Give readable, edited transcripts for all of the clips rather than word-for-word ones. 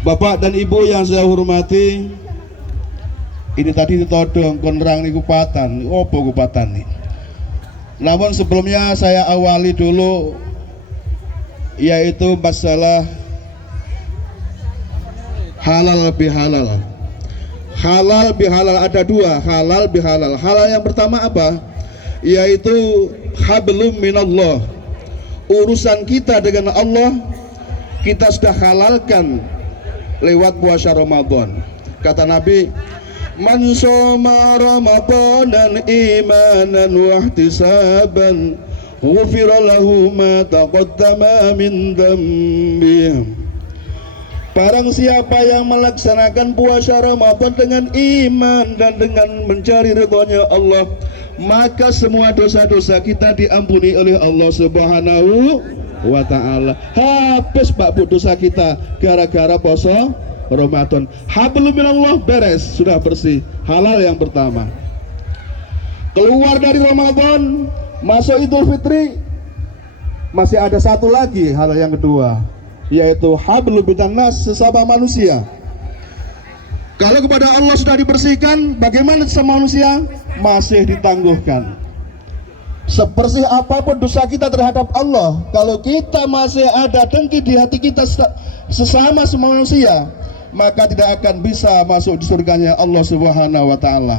Bapak dan Ibu yang saya hormati, ini tadi ditodong konrang niku kupatan, opo kupatan nih. Namun sebelumnya saya awali dulu, yaitu masalah halal bihalal. Halal bihalal ada dua, halal bihalal. Halal yang pertama apa? Yaitu hablum minallah. Urusan kita dengan Allah kita sudah halalkan lewat puasa Ramadan. Kata Nabi, man shoma ramadanan imanan wa ihtisaban ghufira lahu ma taqaddama min dhanbihi. Barang siapa yang melaksanakan puasa Ramadan dengan iman dan dengan mencari ridhonya Allah, maka semua dosa-dosa kita diampuni oleh Allah Subhanahu wa ta'ala. Habis Pak Bu dosa kita gara-gara puasa Ramadan. Hablum minallah, beres, sudah bersih. Halal yang pertama. Keluar dari Ramadan, masuk Idul Fitri, masih ada satu lagi halal yang kedua, yaitu hablum minannas, sesama manusia. Kalau kepada Allah sudah dibersihkan, bagaimana sesama manusia? Masih ditangguhkan. Sebersih apapun dosa kita terhadap Allah, kalau kita masih ada dengki di hati kita sesama manusia, maka tidak akan bisa masuk di surganya Allah Subhanahu wa ta'ala.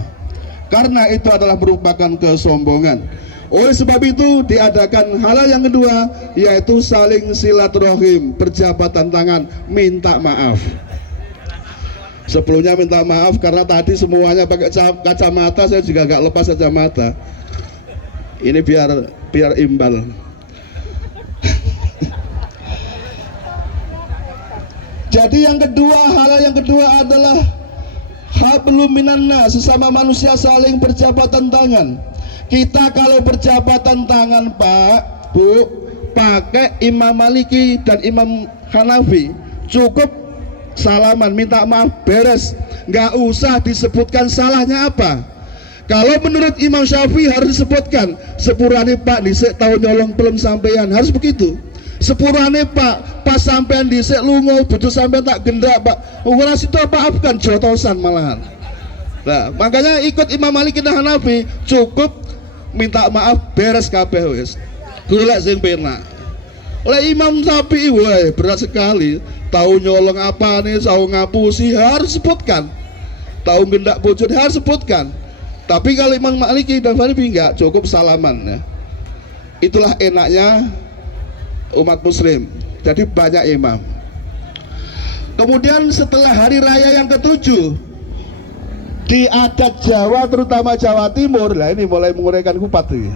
Karena itu adalah merupakan kesombongan. Oleh sebab itu diadakan halal yang kedua, yaitu saling silaturahim, perjabatan tangan, minta maaf. Sebelumnya minta maaf karena tadi semuanya pakai kacamata, saya juga gak lepas kacamata. Ini biar imbal. Jadi yang kedua, halal yang kedua adalah hablum minannas, sesama manusia saling berjabatan tangan. Kita kalau berjabatan tangan Pak, Bu, pakai Imam Maliki dan Imam Hanafi, cukup salaman, minta maaf, beres, nggak usah disebutkan salahnya apa. Kalau menurut Imam Syafi'i harus disebutkan sepurane Pak dhisik tau nyolong belum sampean, harus begitu. Sepurane Pak pas sampean dhisik lunga butuh sampean tak gendak Pak, ora situ maafkan, jotosan malahan. Nah, makanya ikut Imam Maliki dan Hanafi, cukup minta maaf, beres kabeh wis. Golek sing penak. Oleh Imam Syafi'i, wah berat sekali. Tahu nyolong apa nih, tahu ngapusi harus sebutkan. Tahu gendak bojone harus sebutkan. Tapi kalau Imam Maliki dan Hanafi enggak, cukup salaman ya. Itulah enaknya umat muslim. Jadi banyak imam. Kemudian setelah hari raya yang ketujuh, di adat Jawa, terutama Jawa Timur, lah ini mulai menguraikan kupat ini.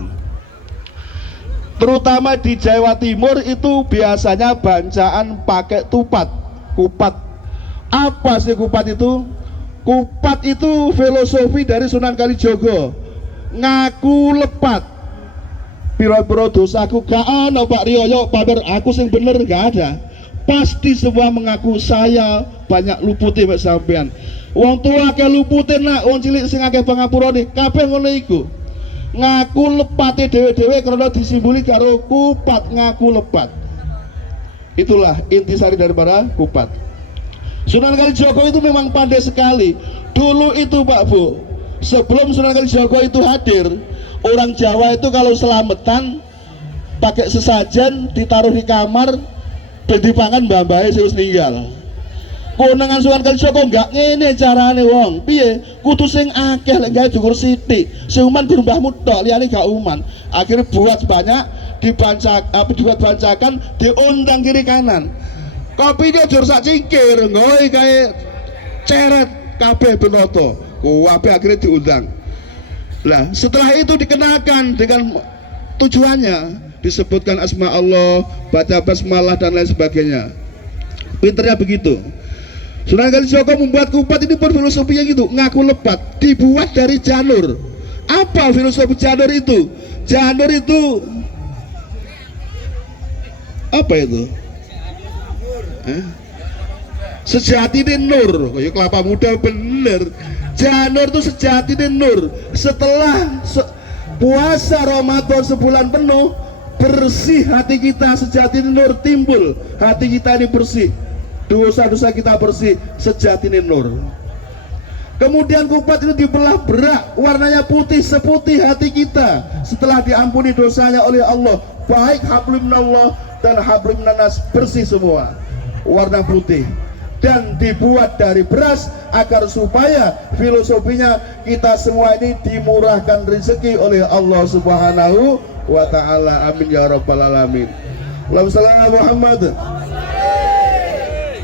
Terutama di Jawa Timur itu biasanya bancaan pakai tupat, kupat. Apa sih kupat itu? Kupat itu filosofi dari Sunan Kalijogo. Ngaku lepat. Piro-piro dosaku gak ana Pak Riyoyo, pamer aku sing bener gak ada. Pasti semua mengaku saya banyak luputi mek sampean. Wong tua akeh lupute nak, wong cilik sing akeh pangapurane, kabeh ngono iku. Ngaku lepate dhewe-dhewe karena disimboli karo kupat, ngaku lepat. Itulah intisari daripada kupat. Sunan Kalijogo itu memang pandai sekali. Dulu itu Pak Bu, sebelum Sunan Kalijogo itu hadir, orang Jawa itu kalau selamatan pakai sesajen ditaruh di kamar, ben dipangan mbah-mbahe sing wis ninggal. Konangan Sunan Kalijogo enggak ngene carane wong. Piye? Kudu sing akeh lek gawe dukur sithik. Sing uman guru mbahmu tok, liyane gak uman. Akhirnya buat banyak dibuat bancakan, diundang kiri kanan. Kopi dia jur sak cingkir, ngoi kae ceret kabeh benoto. Kabeh akhirnya diundang. Lah, setelah itu dikenakan dengan tujuannya, disebutkan asma Allah, baca basmalah dan lain sebagainya. Pinternya begitu. Sunan Kalijogo membuat kupat ini pun filosofinya gitu, ngaku lepat, dibuat dari janur. Apa filosofi janur itu? Janur itu apa itu? Sejati ini nur, kayak kelapa muda bener. Janur itu sejati ini nur. Setelah puasa Ramadan sebulan penuh, bersih hati kita, sejati ini nur timbul. Hati kita ini bersih. dosa-dosa kita bersih sejati nur. Kemudian kupat itu dibelah berak, warnanya putih seputih hati kita setelah diampuni dosanya oleh Allah. Baik hablum minallah dan hablum minanas, bersih semua, warna putih. Dan dibuat dari beras agar supaya filosofinya kita semua ini dimurahkan rezeki oleh Allah Subhanahu wa ta'ala. Amin ya rabbal alamin. Allahumma shalli ala Muhammad.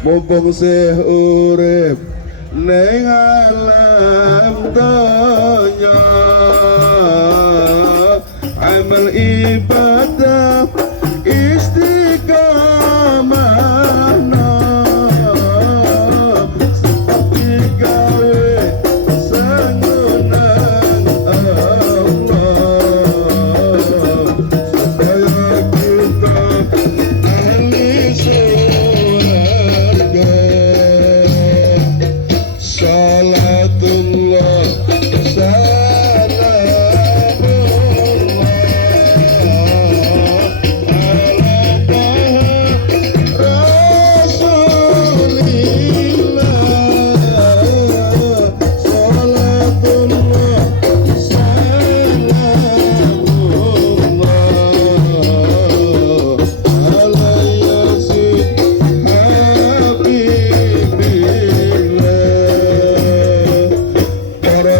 Mumpung sih urip ning alam donya, amal ibadah istiqamah seperti gawe sengunan Allah, supaya kita ahli surga. Salatullah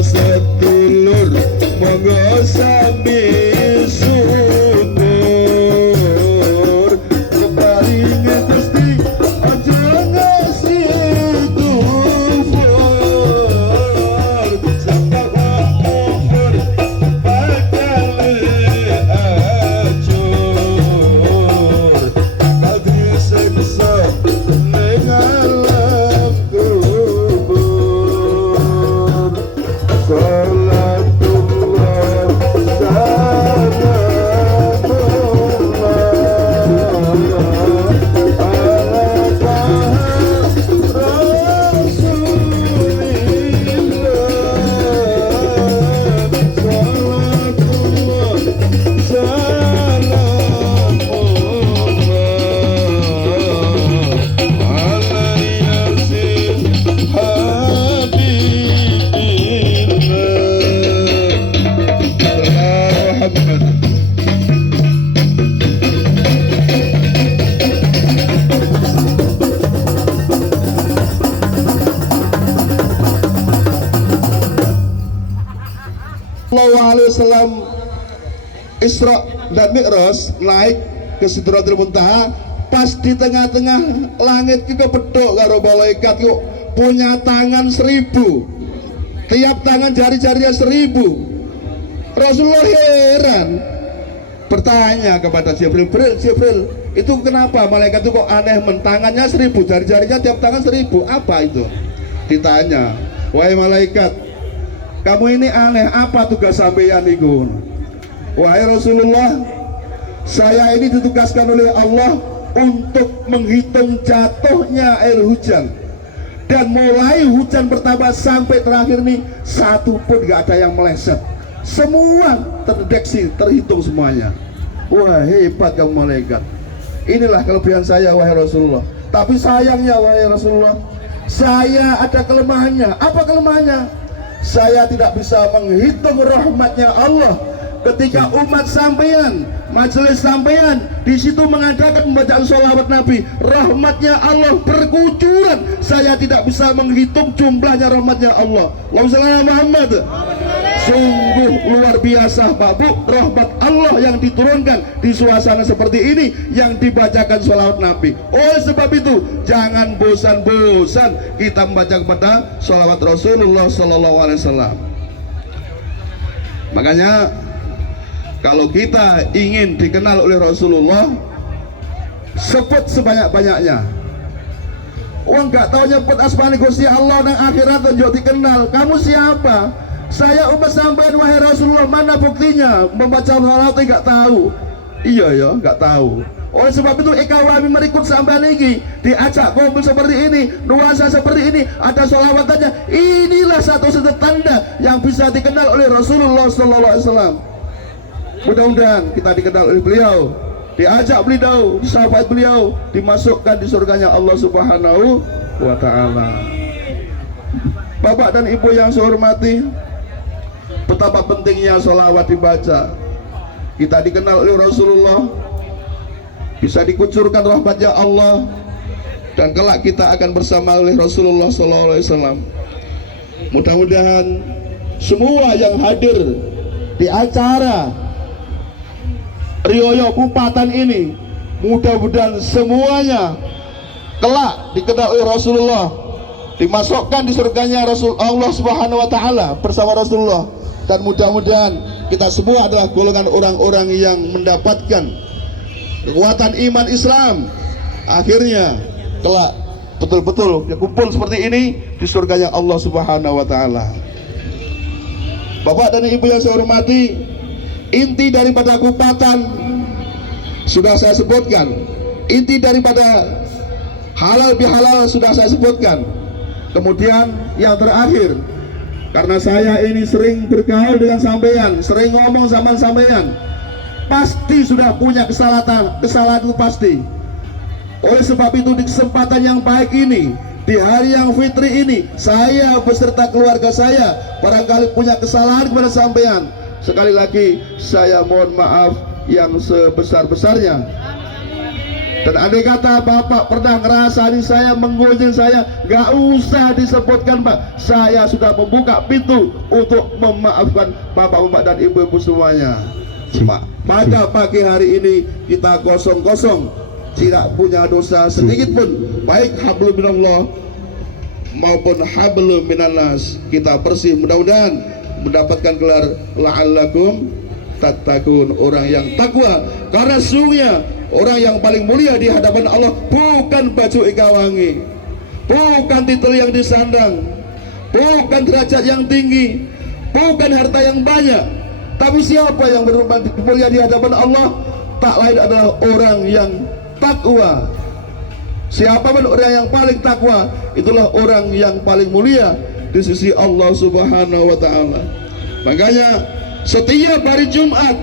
sedulur monggo sami syukur keparinge Gusti aja ngasih kufur sampai kufur bakal acur tak disiksa ning alam kubur. Wasallam Isra dan Mi'raj naik ke Sidratul Muntaha, pas di tengah-tengah langit itu kepedok karo malaikat kok punya tangan 1000, tiap tangan jari-jarinya 1000. Rasulullah heran bertanya kepada Jibril, Jibril itu kenapa malaikat itu kok aneh, tangannya 1000, jari-jarinya tiap tangan 1000, apa itu? Ditanya, wahai malaikat, kamu ini aneh, apa tugas sampeyan itu? Wahai Rasulullah, saya ini ditugaskan oleh Allah untuk menghitung jatuhnya air hujan, dan mulai hujan pertama sampai terakhir nih satu pun gak ada yang meleset, semua terdeteksi, terhitung semuanya. Wah, hebat kamu malaikat. Inilah kelebihan saya wahai Rasulullah. Tapi sayangnya wahai Rasulullah, saya ada kelemahannya. Apa kelemahannya? Saya tidak bisa menghitung rahmatnya Allah ketika umat sampean, majelis sampean di situ mengadakan pembacaan sholawat Nabi, rahmatnya Allah berkucuran. Saya tidak bisa menghitung jumlahnya rahmatnya Allah. Allahumma shalli ala Muhammad. Sungguh luar biasa Pak Bu, rahmat Allah yang diturunkan di suasana seperti ini yang dibacakan sholawat Nabi. Oleh sebab itu jangan bosan-bosan kita membaca kepada sholawat Rasulullah Sallallahu Alaihi Wasallam. Makanya kalau kita ingin dikenal oleh Rasulullah, sebut sebanyak-banyaknya. Wong nggak tahu nyebut asmani Gusti Allah dan akhirat tunjuk dikenal. Kamu siapa? Saya umat sampean wahai Rasulullah, mana buktinya? Membaca sholawat nggak tahu. Iya ya, nggak tahu. Oleh sebab itu ikawami merikut sampean ini diajak kumpul seperti ini, nuansa seperti ini, ada sholawatannya. Inilah satu-satu tanda yang bisa dikenal oleh Rasulullah Sallallahu Alaihi Wasallam. Mudah-mudahan kita dikenal oleh beliau diajak beliau, sahabat beliau dimasukkan di surganya Allah Subhanahu wa ta'ala. Bapak dan Ibu yang saya hormati, betapa pentingnya sholawat dibaca. Kita dikenal oleh Rasulullah, bisa dikucurkan rahmatnya Allah, dan kelak kita akan bersama oleh Rasulullah SAW. Mudah-mudahan semua yang hadir di acara Rioyo Kupatan ini, mudah-mudahan semuanya kelak dikenal oleh Rasulullah, dimasukkan di surganya Rasul Allah Subhanahu wa ta'ala bersama Rasulullah. Dan mudah-mudahan kita semua adalah golongan orang-orang yang mendapatkan kekuatan iman Islam, akhirnya kelak betul-betul kumpul seperti ini di surganya Allah Subhanahu wa ta'ala. Bapak dan Ibu yang saya hormati, inti daripada kupatan sudah saya sebutkan, inti daripada halal bihalal sudah saya sebutkan. Kemudian yang terakhir, karena saya ini sering bergaul dengan sampean, sering ngomong sama sampean, pasti sudah punya kesalahan itu pasti. Oleh sebab itu, di kesempatan yang baik ini, di hari yang fitri ini, saya beserta keluarga saya barangkali punya kesalahan kepada sampean. Sekali lagi saya mohon maaf yang sebesar-besarnya. Dan andai kata Bapak pernah ngerasani saya, menggunjing saya, gak usah disebutkan Pak. Saya sudah membuka pintu untuk memaafkan Bapak-bapak dan Ibu-ibu semuanya. Pada pagi hari ini kita kosong-kosong, tidak punya dosa sedikit pun, baik hablum minallah maupun hablum minannas. Kita bersih, mudah-mudahan mendapatkan gelar la'allakum tattaqun, orang yang takwa. Karena sesungguhnya orang yang paling mulia di hadapan Allah bukan baju ikawangi, bukan titel yang disandang, bukan derajat yang tinggi, bukan harta yang banyak, tapi siapa yang mulia di hadapan Allah tak lain adalah orang yang takwa. Siapapun orang yang paling takwa, itulah orang yang paling mulia di sisi Allah Subhanahu wa ta'ala. Makanya setiap hari Jumat